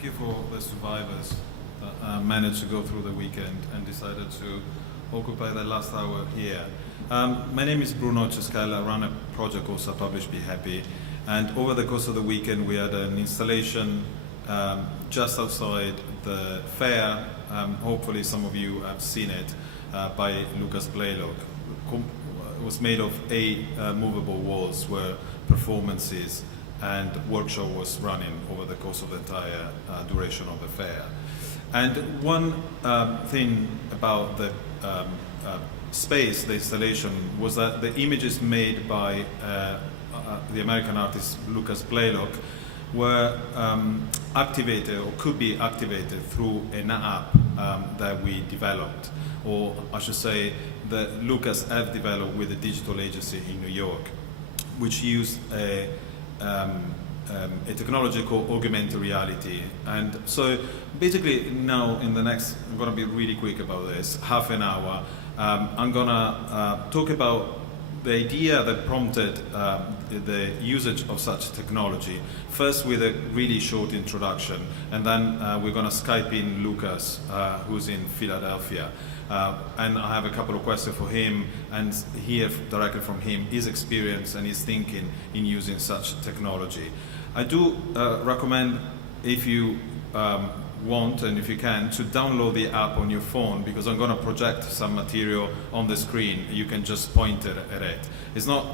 thank you for the survivors that managed to go through the weekend and decided to occupy the last hour here. My name is Bruno Ceschel. I run a project called Publish Be Happy, and over the course of the weekend we had an installation just outside the fair. Hopefully some of you have seen it, by Blalock. It was made of 8 movable walls where performances and workshop was running over the course of the entire duration of the fair. And one thing about the space, the installation, was that the images made by the American artist Blalock were activated, or could be activated, through an app that we developed, or I should say that Lucas have developed with a digital agency in New York, which used a technology called augmented reality. And so basically now in the next, I'm going to be really quick about this, half an hour, I'm going to talk about the idea that prompted the usage of such technology, first with a really short introduction, and then we're going to Skype in Lucas, who's in Philadelphia. And I have a couple of questions for him, and hear directly from him his experience and his thinking in using such technology. I do recommend, if you want and if you can, to download the app on your phone, because I'm going to project some material on the screen. You can just point it at it. It's not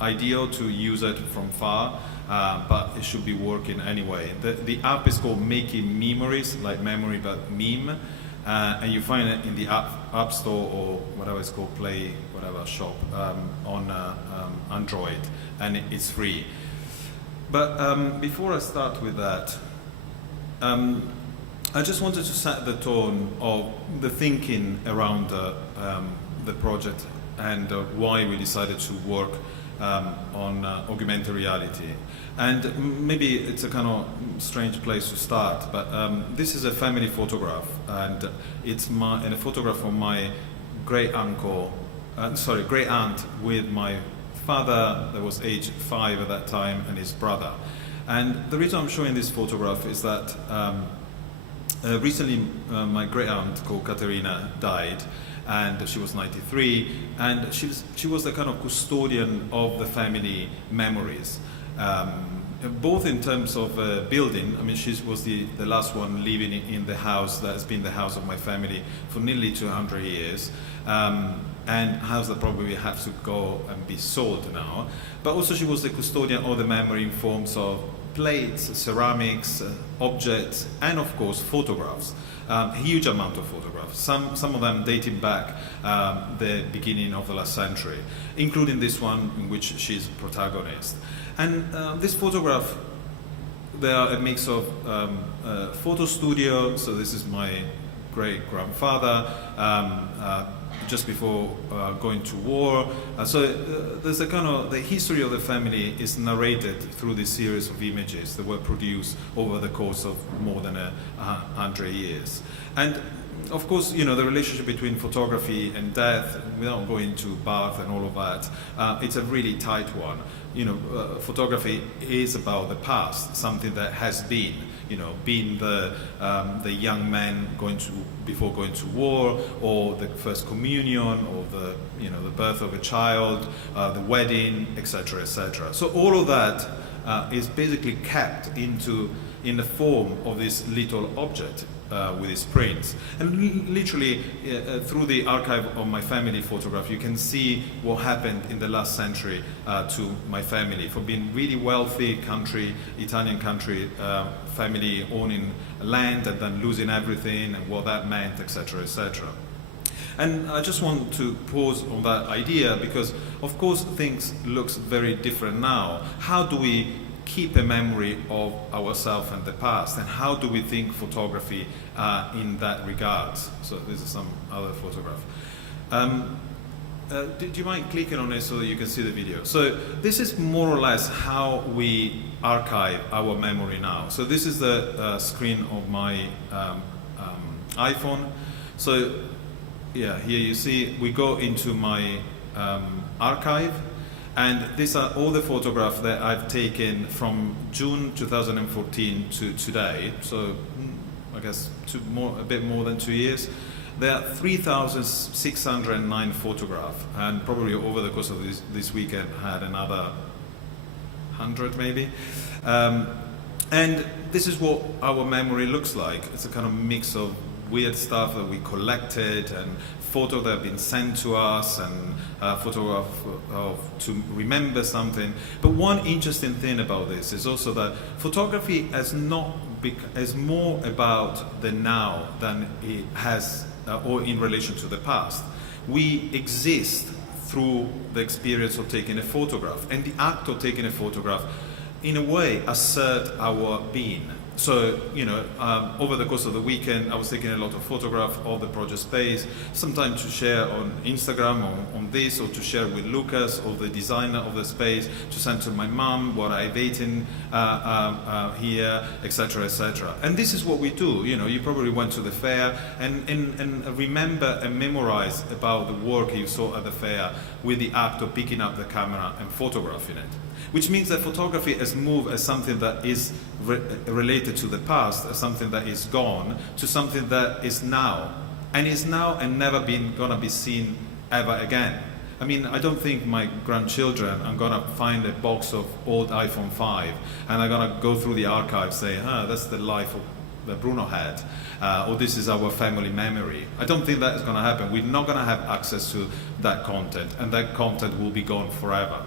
ideal to use it from far, but it should be working anyway. The app is called Making Memories, like memory but meme. And you find it in the App Store, or whatever it's called, Play, whatever, shop, on Android, and it's free. But before I start with that, I just wanted to set the tone of the thinking around the project and why we decided to work on augmented reality. And maybe it's a kind of strange place to start, but this is a family photograph, and it's a photograph of my great aunt with my father, that was age 5 at that time, and his brother. And the reason I'm showing this photograph is that recently my great aunt, called Katerina, died, and she was 93, and she was the kind of custodian of the family memories, both in terms of building. I mean, she was the last one living in the house that has been the house of my family for nearly 200 years, and a house that probably have to go and be sold now. But also she was the custodian of the memory in forms of plates, ceramics, objects, and of course photographs. A huge amount of photographs, some of them dating back the beginning of the last century, including this one in which she's protagonist. And this photograph, they are a mix of photo studio, so this is my great-grandfather, just before going to war. So there's a kind of, the history of the family is narrated through this series of images that were produced over the course of more than 100 years. And of course, you know, the relationship between photography and death, without going to Bath and all of that, it's a really tight one. You know, photography is about the past, something that has been. You know, being the young man before going to war, or the first communion, or the birth of a child, the wedding, etc., etc. So all of that is basically kept in the form of this little object with its prints. And literally through the archive of my family photograph, you can see what happened in the last century to my family, for being really wealthy country, Italian country, family owning land and then losing everything, and what that meant, etc., etc. And I just want to pause on that idea, because of course things look very different now. How do we keep a memory of ourselves and the past, and how do we think photography in that regard? So this is some other photograph. Do you mind clicking on it so that you can see the video? So this is more or less how we archive our memory now. So this is the screen of my iPhone. So yeah, here you see we go into my archive, And these are all the photographs that I've taken from June 2014 to today, so I guess a bit more than 2 years. There are 3,609 photographs, and probably over the course of this weekend had another 100 maybe. And this is what our memory looks like. It's a kind of mix of weird stuff that we collected, and photos that have been sent to us, and photograph to remember something. But one interesting thing about this is also that photography is more about the now than it has or in relation to the past. We exist through the experience of taking a photograph, and the act of taking a photograph in a way assert our being. So, over the course of the weekend, I was taking a lot of photographs of the project space, sometimes to share on Instagram or on this, or to share with Lucas, or the designer of the space, to send to my mom what I've eaten here, etc., etc. And this is what we do. You probably went to the fair and remember and memorize about the work you saw at the fair with the act of picking up the camera and photographing it. Which means that photography has moved as something that is related to the past, as something that is gone, to something that is now, and never gonna be seen ever again. I mean, I don't think my grandchildren are gonna find a box of old iPhone 5 and are gonna go through the archives saying, that's the life that Bruno had, or this is our family memory. I don't think that is gonna happen. We're not gonna have access to that content, and that content will be gone forever.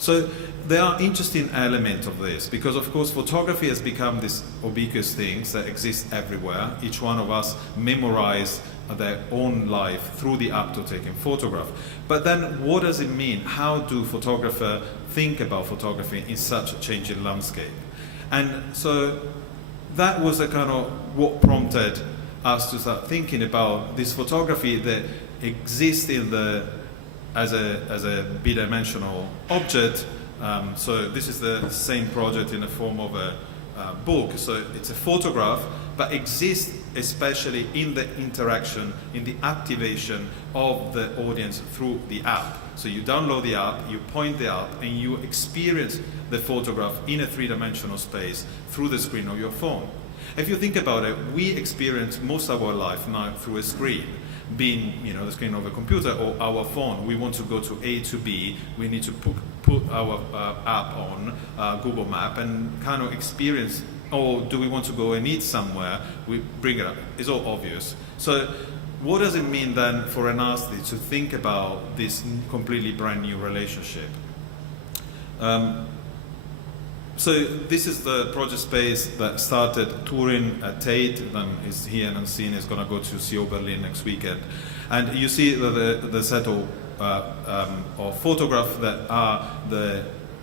So there are interesting elements of this, because of course photography has become this ubiquitous thing that exists everywhere. Each one of us memorize their own life through the act of taking photograph. But then what does it mean? How do photographers think about photography in such a changing landscape? And so that was a kind of what prompted us to start thinking about this photography that exists as a bidimensional object. So this is the same project in the form of a book. So it's a photograph, but exists especially in the interaction, in the activation of the audience through the app. So you download the app, you point the app, and you experience the photograph in a three-dimensional space through the screen of your phone. If you think about it, we experience most of our life now through a screen. Being the screen of a computer or our phone. We want to go to A to B, we need to put our app on Google Map and kind of experience, or do we want to go and eat somewhere, we bring it up. It's all obvious. So what does it mean then for an artist to think about this completely brand new relationship? So this is the project space that started touring at Tate, then is here and unseen, is going to go to CO Berlin next weekend. And you see the set of photographs that are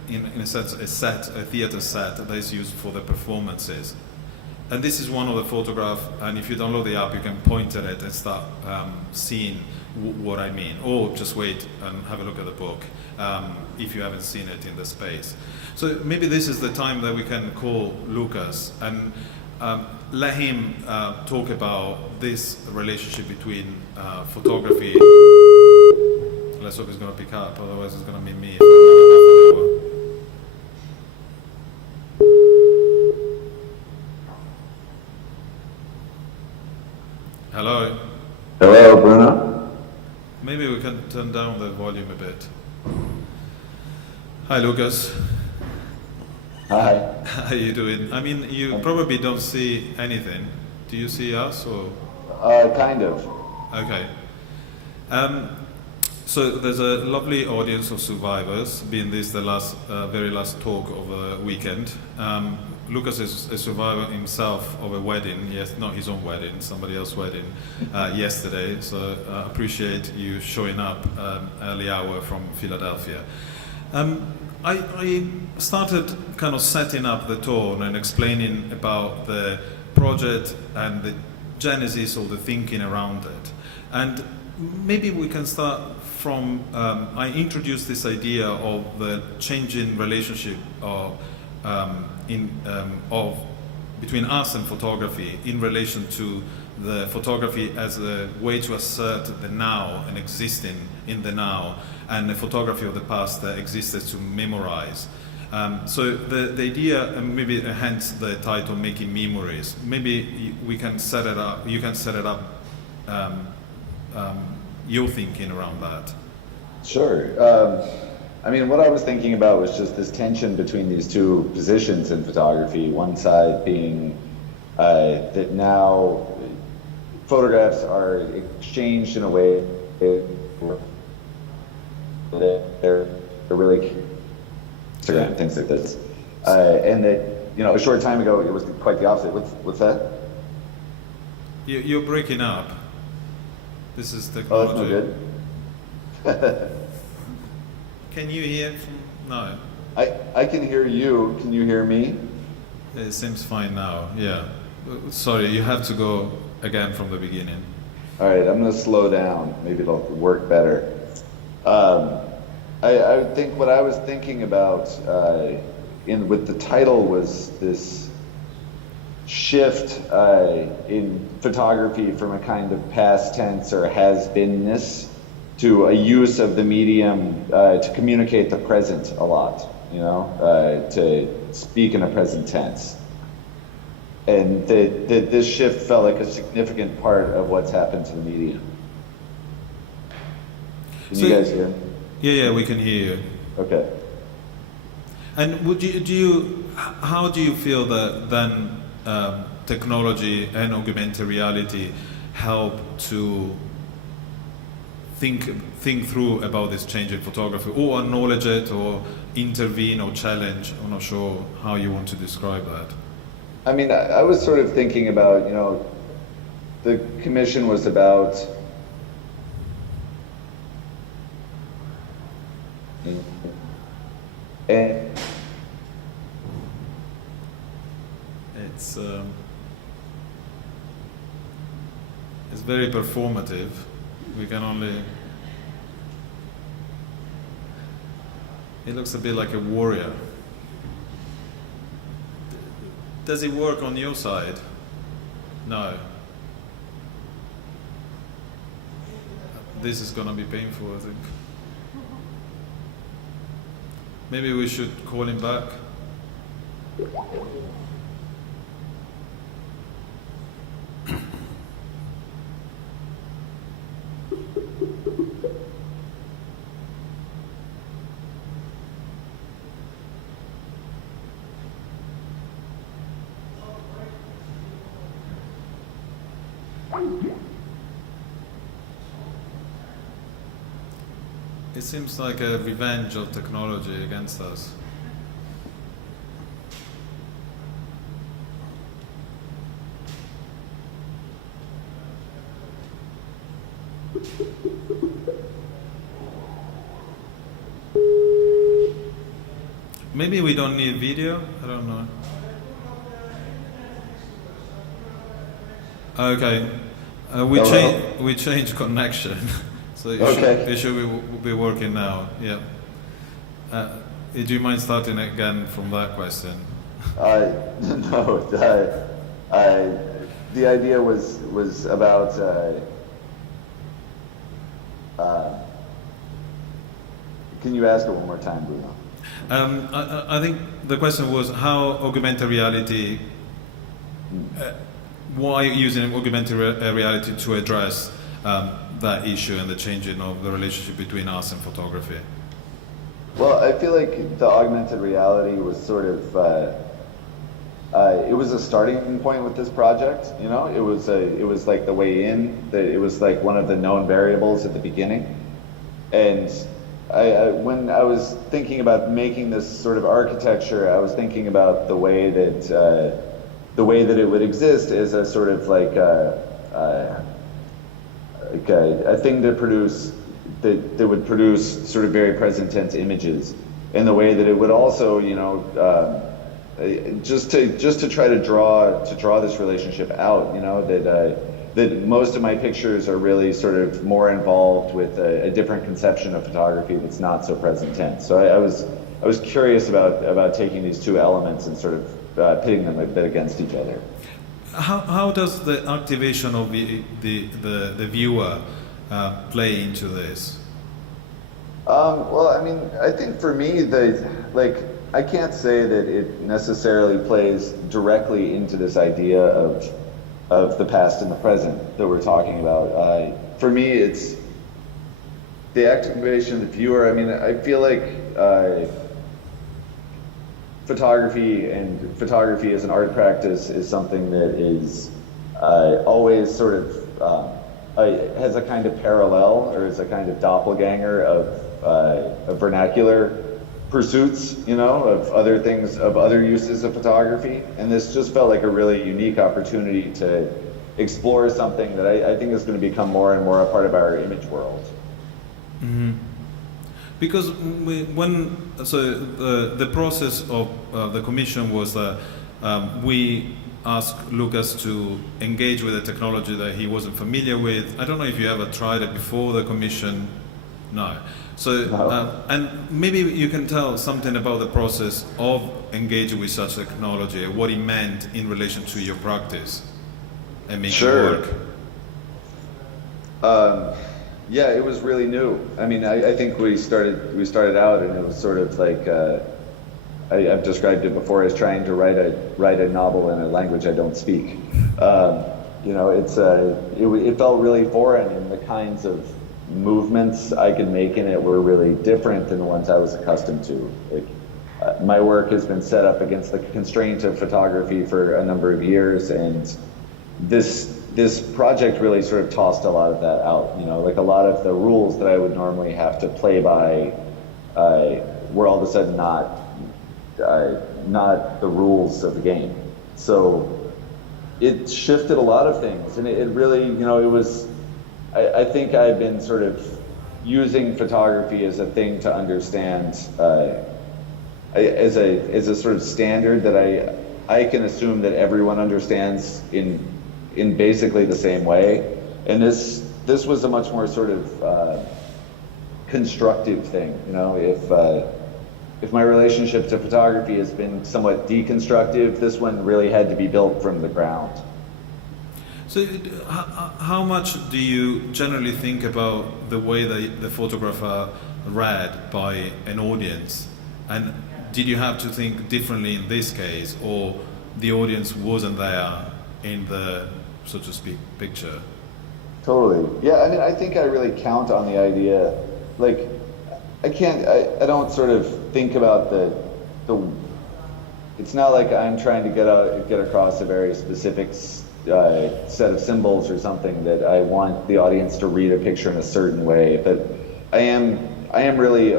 in a sense a theater set that is used for the performances. And this is one of the photographs, and if you download the app you can point at it and start seeing what I mean, or just wait and have a look at the book if you haven't seen it in the space. So maybe this is the time that we can call Lucas and let him talk about this relationship between photography. Let's hope he's going to pick up, otherwise it's going to be me. Hello? Hello, Bruno? Maybe we can turn down the volume a bit. Hi, Lucas. Hi. How are you doing? I mean, you probably don't see anything. Do you see us, or? Kind of. Okay. So there's a lovely audience of survivors, being this the very last talk of the weekend. Lucas is a survivor himself of a wedding, yes, not his own wedding, somebody else's wedding, yesterday. So I appreciate you showing up early hour from Philadelphia. I started kind of setting up the tone and explaining about the project and the genesis or the thinking around it. And maybe we can start from, I introduced this idea of the changing relationship between us and photography in relation to the photography as a way to assert the now and existing in the now, and the photography of the past that existed to memorize. So the idea, and maybe hence the title, Making Memories. Maybe we can set it up. You can set it up. Your thinking around that. Sure. I mean, what I was thinking about was just this tension between these two positions in photography. One side being that now photographs are exchanged in a way that they're really Instagram, things like this, and that, you know, a short time ago it was quite the opposite. What's that? You're breaking up. This is Oh, technology. that's no good. Can you hear from? No. I can hear you. Can you hear me? It seems fine now. Yeah. Sorry, you have to go again from the beginning. All right, I'm going to slow down. Maybe it'll work better. I think what I was thinking about with the title was this shift in photography from a kind of past tense or has-beenness to a use of the medium to communicate the present a lot, you know, to speak in a present tense. And that this shift felt like a significant part of what's happened to the medium. Can you guys hear me? Yeah, we can hear you. Okay. And how do you feel that then technology and augmented reality help to think through about this change in photography, or acknowledge it, or intervene, or challenge? I'm not sure how you want to describe that. I mean, I was sort of thinking about, you know, the commission was about and it's very performative. We can only. He looks a bit like a warrior. Does it work on your side? No. This is gonna be painful, I think. Maybe we should call him back. It seems like a revenge of technology against us. Maybe we don't need video, I don't know. Okay, we changed connection. So it should be working now. Yeah. Do you mind starting again from that question? No. The idea was about. Can you ask it one more time, Bruno? I think the question was how augmented reality. Why using augmented reality to address that issue and the changing of the relationship between us and photography? Well, I feel like the augmented reality was sort of it was a starting point with this project. You know, it was like the way in. It was like one of the known variables at the beginning. And when I was thinking about making this sort of architecture, I was thinking about the way that it would exist as a sort of like a thing that would produce sort of very present tense images, in the way that it would also, you know, just to try to draw this relationship out, you know, that most of my pictures are really sort of more involved with a different conception of photography that's not so present tense. So I was curious about taking these two elements and sort of pitting them a bit against each other. How does the activation of the viewer play into this? Well, I mean, I think for me, like, I can't say that it necessarily plays directly into this idea of the past and the present that we're talking about. For me, it's the activation of the viewer. I mean, I feel like photography as an art practice is something that is always sort of has a kind of parallel or is a kind of doppelganger of vernacular pursuits, you know, of other things, of other uses of photography. And this just felt like a really unique opportunity to explore something that I think is going to become more and more a part of our image world. Mm-hmm. Because the process of the commission was that we asked Lucas to engage with a technology that he wasn't familiar with. I don't know if you ever tried it before the commission. No. So, No. and maybe you can tell something about the process of engaging with such technology, what it meant in relation to your practice and making Sure. work. Yeah, it was really new. I mean, I think we started out, and it was sort of like I've described it before as trying to write a novel in a language I don't speak. You know, it felt really foreign, and the kinds of movements I could make in it were really different than the ones I was accustomed to. Like, my work has been set up against the constraint of photography for a number of years, and this project really sort of tossed a lot of that out. You know, like a lot of the rules that I would normally have to play by were all of a sudden not the rules of the game. So it shifted a lot of things, and it really, you know, it was. I think I've been sort of using photography as a thing to understand, as a sort of standard that I can assume that everyone understands in basically the same way. And this was a much more sort of constructive thing. You know, if my relationship to photography has been somewhat deconstructive, this one really had to be built from the ground. So, how much do you generally think about the way the photograph are read by an audience? And did you have to think differently in this case, or the audience wasn't there in the, so to speak, picture? Totally. Yeah, I mean, I think I really count on the idea, like, I don't sort of think about it's not like I'm trying to get across a very specific set of symbols or something that I want the audience to read a picture in a certain way. But I am really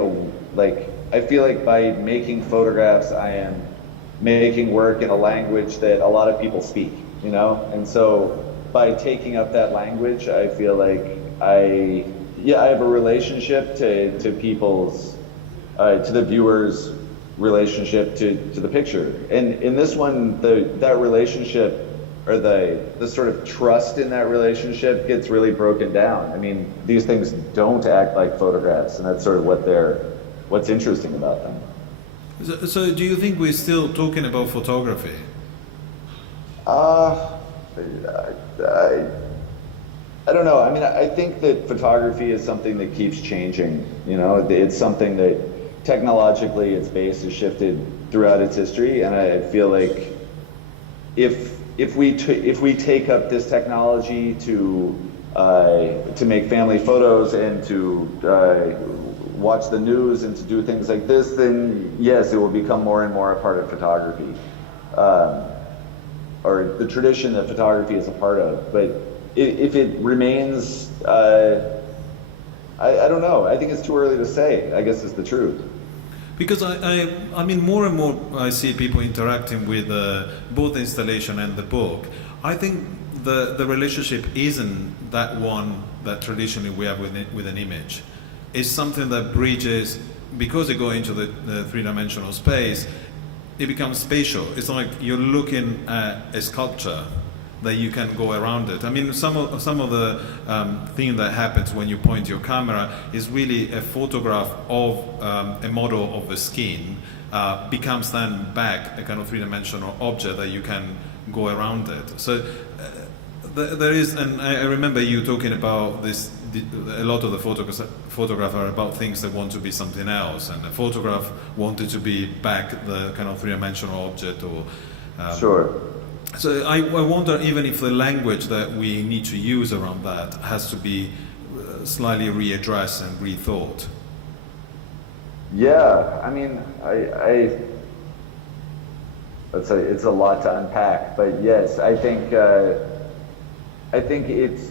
like, I feel like by making photographs, I am making work in a language that a lot of people speak, you know? And so by taking up that language, I feel like I have a relationship to people's, to the viewer's relationship to the picture. And in this one, that relationship, or the sort of trust in that relationship gets really broken down. I mean, these things don't act like photographs, and that's sort of what's interesting about them. So do you think we're still talking about photography? I don't know. I mean, I think that photography is something that keeps changing. You know, it's something that technologically its base has shifted throughout its history, and I feel like if we take up this technology to make family photos and to watch the news and to do things like this, then yes, it will become more and more a part of photography, or the tradition that photography is a part of. But if it remains, I don't know. I think it's too early to say, I guess, is the truth. Because I mean, more and more I see people interacting with both the installation and the book. I think the relationship isn't that one that traditionally we have with an image. It's something that bridges, because they go into the three-dimensional space, it becomes spatial. It's like you're looking at a sculpture that you can go around it. I mean, some of the thing that happens when you point your camera is really a photograph of a model of the skin becomes then back a kind of three-dimensional object that you can go around it. So there is, and I remember you talking about this a lot of the photographs are about things that want to be something else, and the photograph wanted to be back the kind of three-dimensional object, or Sure. so I wonder even if the language that we need to use around that has to be slightly readdressed and rethought. Yeah, I mean, it's a lot to unpack, but yes, I think it's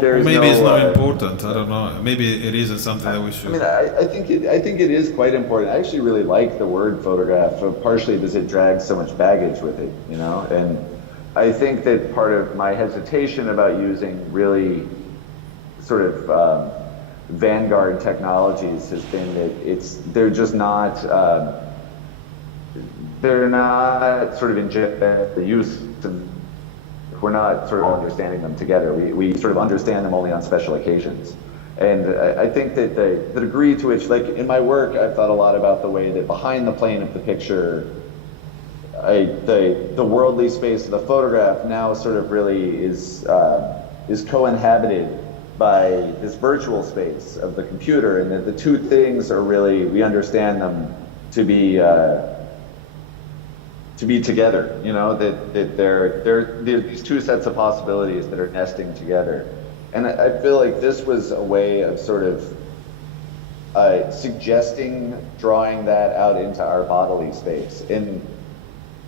there's maybe no, it's not important. I don't know. Maybe it isn't something that we should. I mean, I think it is quite important. I actually really like the word photograph, partially because it drags so much baggage with it, you know. And I think that part of my hesitation about using really sort of vanguard technologies has been that they're just not they're not sort of inject the use. We're not sort of understanding them together. We sort of understand them only on special occasions. And I think that the degree to which, like in my work, I've thought a lot about the way that behind the plane of the picture, the worldly space of the photograph now sort of really is co-inhabited by this virtual space of the computer, and that the two things are really, we understand them to be together, you know, that they're these two sets of possibilities that are nesting together. And I feel like this was a way of sort of suggesting drawing that out into our bodily space. And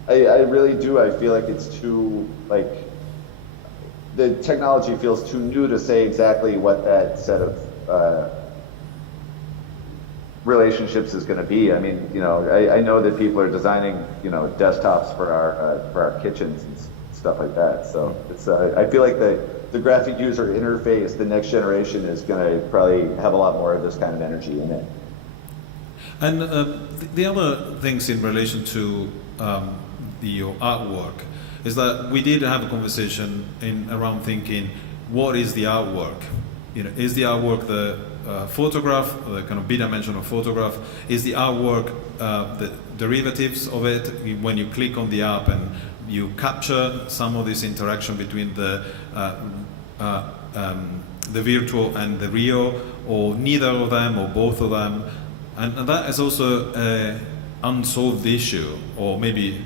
I really do, I feel like it's too, like, the technology feels too new to say exactly what that set of relationships is going to be. I mean, you know, I know that people are designing, you know, desktops for our kitchens and stuff like that. So it's I feel like the graphic user interface, the next generation, is going to probably have a lot more of this kind of energy in it. And the other things in relation to your artwork is that we did have a conversation around thinking, what is the artwork? You know, is the artwork the photograph, the kind of bidimensional photograph? Is the artwork the derivatives of it? When you click on the app and you capture some of this interaction between the virtual and the real, or neither of them, or both of them? And that is also an unsolved issue, or maybe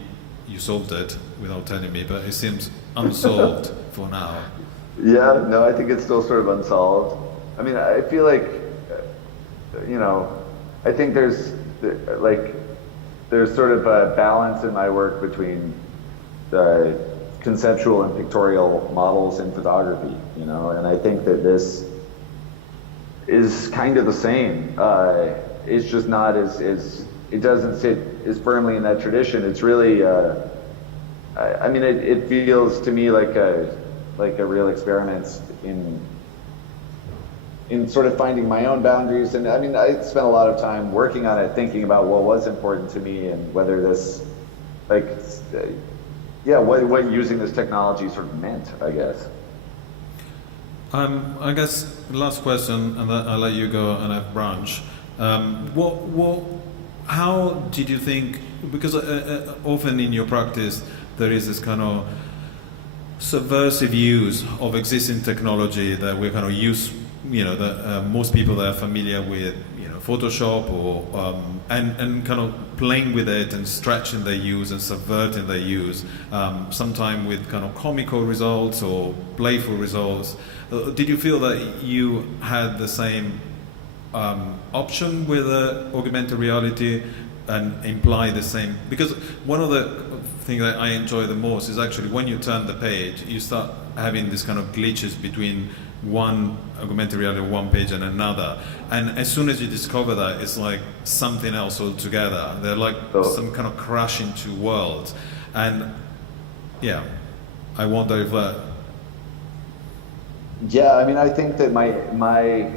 you solved it without telling me, but it seems unsolved for now. Yeah, no, I think it's still sort of unsolved. I mean, I feel like, you know, I think there's sort of a balance in my work between the conceptual and pictorial models in photography, you know, and I think that this is kind of the same. It's just not it doesn't sit as firmly in that tradition. It's really, I mean, it feels to me like a real experiment in sort of finding my own boundaries. And I mean, I spent a lot of time working on it, thinking about what was important to me and whether this, like, yeah, what using this technology sort of meant, I guess. I guess last question, and then I'll let you go and have brunch. How did you think? Because often in your practice there is this kind of subversive use of existing technology that we kind of use. You know, that most people that are familiar with, you know, Photoshop or and kind of playing with it and stretching their use and subverting their use, sometimes with kind of comical results or playful results. Did you feel that you had the same option with augmented reality and imply the same? Because one of the things that I enjoy the most is actually when you turn the page, you start having this kind of glitches between one augmented reality one page and another, and as soon as you discover that, it's like something else altogether. They're like some kind of crashing two worlds. And yeah, I wonder if that. Yeah, I mean, I think that my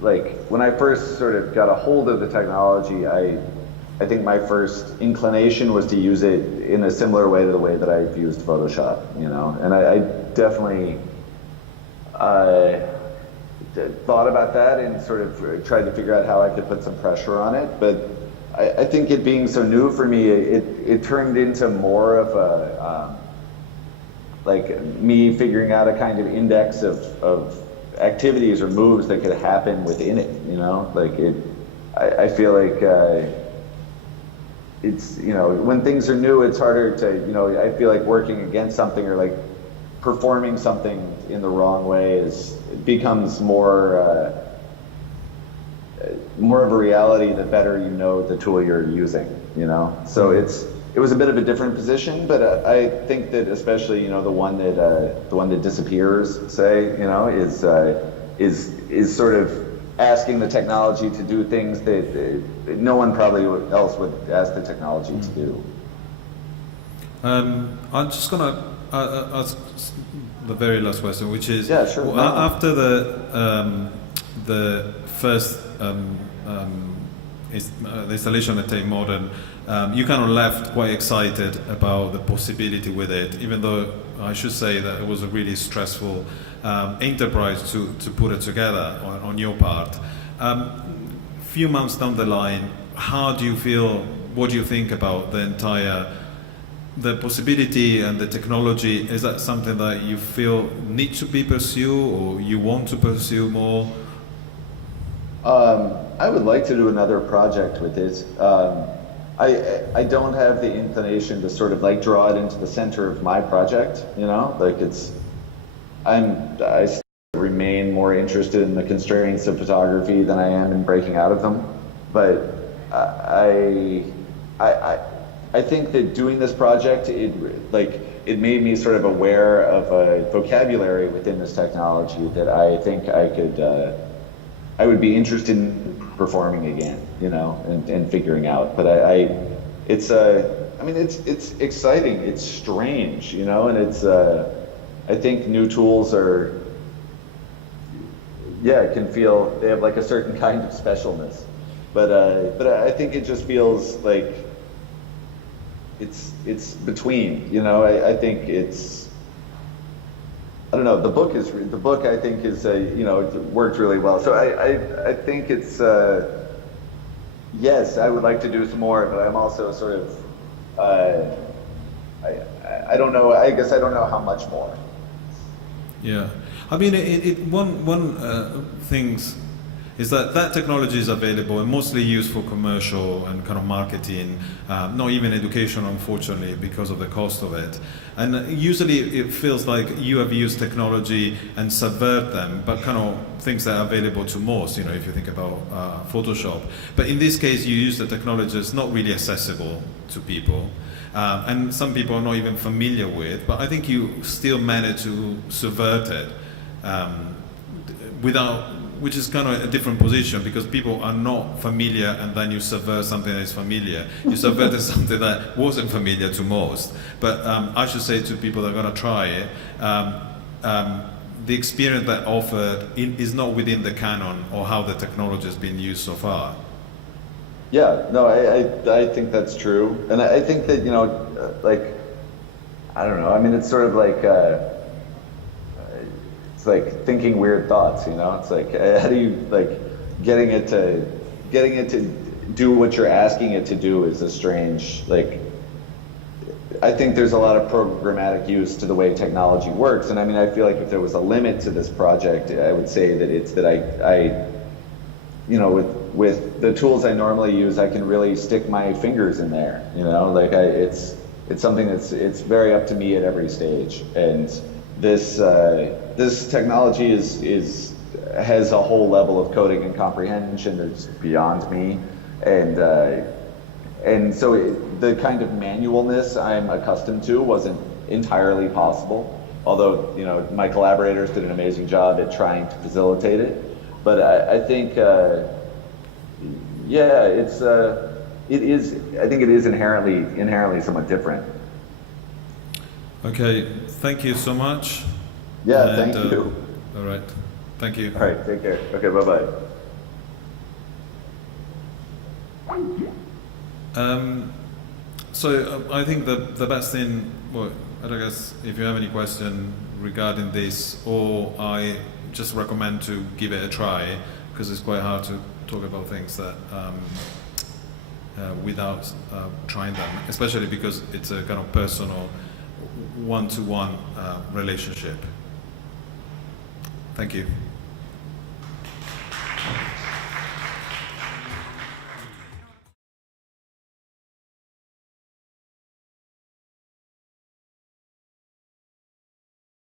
like when I first sort of got a hold of the technology, I think my first inclination was to use it in a similar way to the way that I've used Photoshop, you know, and I definitely thought about that and sort of tried to figure out how I could put some pressure on it. But I think it being so new for me, it turned into more of like me figuring out a kind of index of activities or moves that could happen within it, you know, like I feel like it's, you know, when things are new, it's harder to, you know, I feel like working against something or like performing something in the wrong way it becomes more of a reality the better you know the tool you're using, you know. So it was a bit of a different position, but I think that especially, you know, the one that disappears, say, you know, is sort of asking the technology to do things that no one probably else would ask the technology to do. I'm just gonna ask the very last question, which is, yeah, sure. After the first the installation at Tate Modern, you kind of left quite excited about the possibility with it, even though I should say that it was a really stressful enterprise to put it together on your part. Few months down the line, how do you feel, what do you think about the possibility and the technology? Is that something that you feel needs to be pursued or you want to pursue more? I would like to do another project with it. I don't have the inclination to sort of like draw it into the center of my project, you know, like I still remain more interested in the constraints of photography than I am in breaking out of them. But I think that doing this project, it made me sort of aware of a vocabulary within this technology that I think I would be interested in performing again, you know, and figuring out. But it's exciting, it's strange, you know, and I think new tools can feel, they have like a certain kind of specialness. But I think it just feels like it's between, you know. I think it's, I don't know. The book I think is you know, it worked really well. So I think it's yes, I would like to do some more, but I'm also sort of I don't know. I guess I don't know how much more. Yeah, I mean, one things is that technology is available and mostly used for commercial and kind of marketing, not even education, unfortunately, because of the cost of it. And usually it feels like you have used technology and subvert them, but kind of things that are available to most, you know, if you think about Photoshop. But in this case, you use the technology that's not really accessible to people. And some people are not even familiar with, but I think you still manage to subvert it which is kind of a different position, because people are not familiar and then you subvert something that is familiar. You subverted something that wasn't familiar to most. But I should say to people that are going to try it, the experience that offered is not within the canon or how the technology has been used so far. Yeah, no, I think that's true. And I think that, you know, like, I don't know, I mean, it's sort of like, it's like thinking weird thoughts, you know. It's like, how do you, like, getting it to do what you're asking it to do is a strange, like, I think there's a lot of programmatic use to the way technology works. And I mean, I feel like if there was a limit to this project, I would say that it's that I you know, with the tools I normally use, I can really stick my fingers in there, you know, like it's something it's very up to me at every stage. And this technology has a whole level of coding and comprehension that's beyond me, and so the kind of manualness I'm accustomed to wasn't entirely possible. Although, you know, my collaborators did an amazing job at trying to facilitate it. But I think, yeah, it is. I think it is inherently somewhat different. Okay, thank you so much. Yeah, thank you. All right, thank you. All right, take care. Okay, bye-bye. So I think the best thing, well, I guess if you have any question regarding this, or I just recommend to give it a try, because it's quite hard to talk about things that without trying them, especially because it's a kind of personal one-to-one relationship. Thank you.